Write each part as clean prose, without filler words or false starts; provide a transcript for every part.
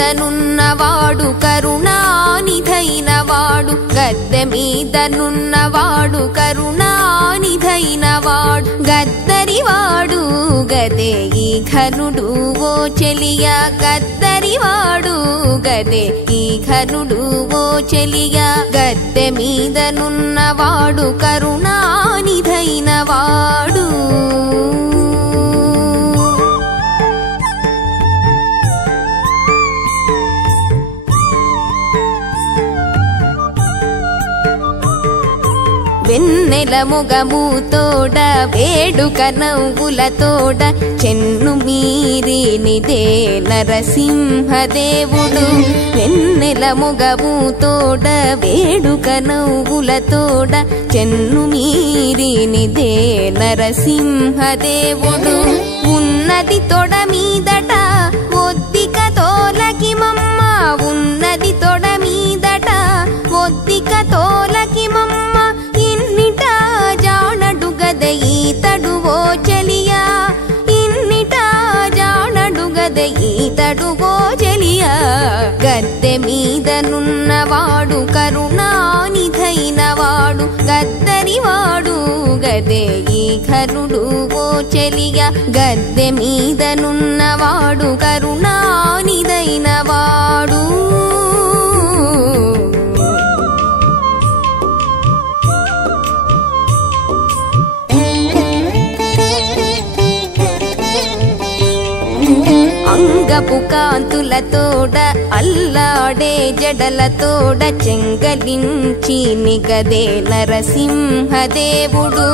మీదనున్నవాడు కరుణానిధైనవాడు గద్దె మీదనున్నవాడు కరుణానిధైనవాడు గద్దరివాడు గదే ఈ ఘనుడు ఓ చెలియా గద్దరివాడు గదే ఈ ఘనుడు ఓ చెలియా గద్దె మీదనున్నవాడు కరుణానిధైనవాడు వెన్నెల మొగముతోడ వేడుక నవ్వులతోడ చెన్ను మీరినిదే నరసింహదేవుడు వెన్నెల మొగముతోడ వేడుక నవ్వులతోడ చెన్ను మీరినిదే నరసింహదేవుడు ఉన్నది తొడ మీదట ఒద్దిక తోలకి మమ్మ ఉన్నది తొడ మీదట ఒద్దిక తోలకి మమ్మ ఈతడు ఓ చెలియా ఇన్నిట జానడు గద ఈతడు ఓ చెలియా గద్దె మీదనున్నవాడు కరుణానిధైనవాడు గద్దరివాడు గదే ఈ ఘనుడు ఓ చెలియా గద్దె మీదనున్నవాడు కరుణానిధైనవాడు అంగపు కాంతులతోడ అల్లాడే జడలతోడ చెంగలించి నిగదే నరసింహదేవుడు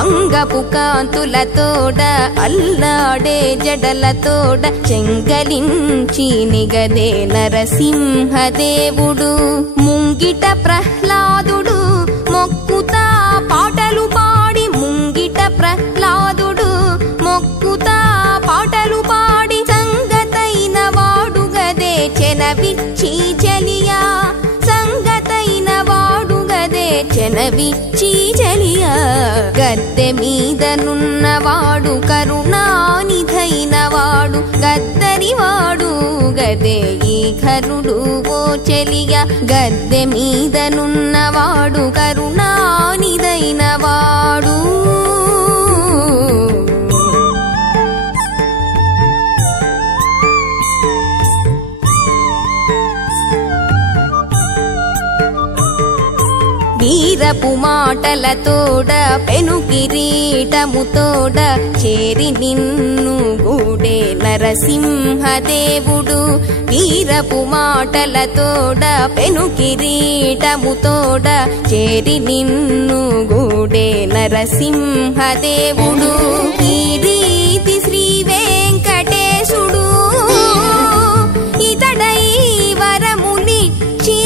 అంగపు కాంతులతోడ అల్లాడే జడలతోడ చెంగలించి నిగదే నరసింహదేవుడు ముంగిట ప్రహ్లాదుడు మొక్కుతా పాటలు పాడి ముంగిట ప్రహ్లాదుడు మొక్కుతా పాటలు పాడి సంగతైన వాడు గదే చెనవిచ్చి చెలియా సంగతైన వాడు గదే చెనవిచ్చి చెలియా గద్దె మీదనున్నవాడు కరుణానిధైనవాడు గద్దరివాడు గదే ఈ ఘనుడు ఓ చెలియా గద్దె మీదనున్నవాడు కరుణానిధైనవాడు వీరపు మాటలతోడ పెను కిరీటముతోడ చేరి నిన్ను గూడే నరసింహదేవుడు వీరపు మాటలతోడ పెను కిరీటముతోడ చేరి నిన్ను గూడే నరసింహదేవుడు ఈ రీతి శ్రీ వెంకటేశుడు ఇతడై వరములిచ్చి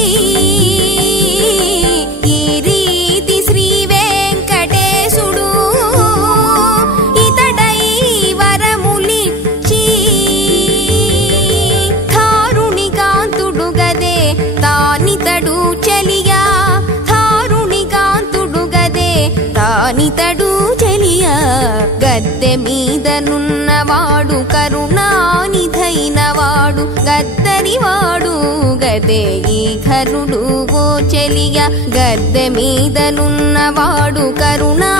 తానితడు చెలియా గద్దె మీదనున్నవాడు కరుణానిధైనవాడు గద్దరివాడు గదే ఈ ఘనుడు ఓ చెలియా గద్దె మీదనున్నవాడు కరుణా